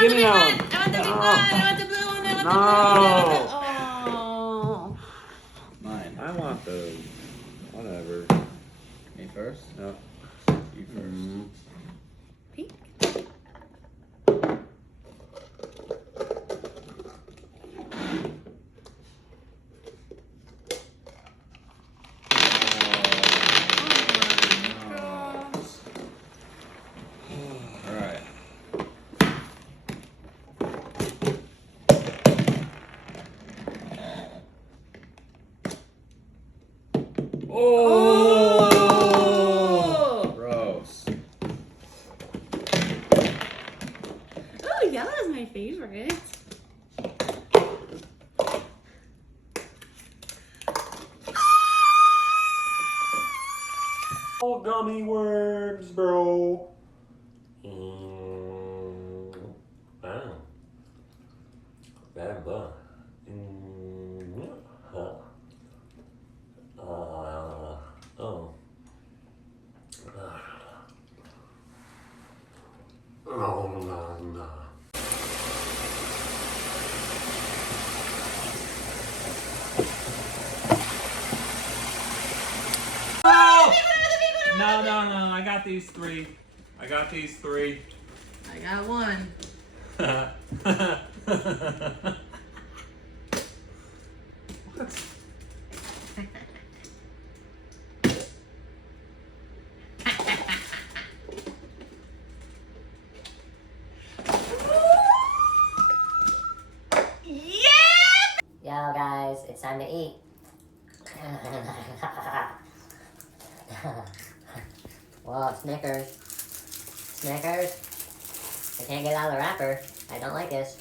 want Give the me big one. that I want the big one. I want the blue one. I want No. the blue one. Oh. Mine. I want those. Whatever. Me first? No. You first. Pink. Alright. Oh. Gross. Oh, yellow is my favorite. Oh, gummy worms, bro. Wow. Bad butt. Oh. Oh, no. No. I got these three. I got one. Yo guys, it's time to eat. Whoa, Snickers. Snickers? I can't get out of the wrapper. I don't like this.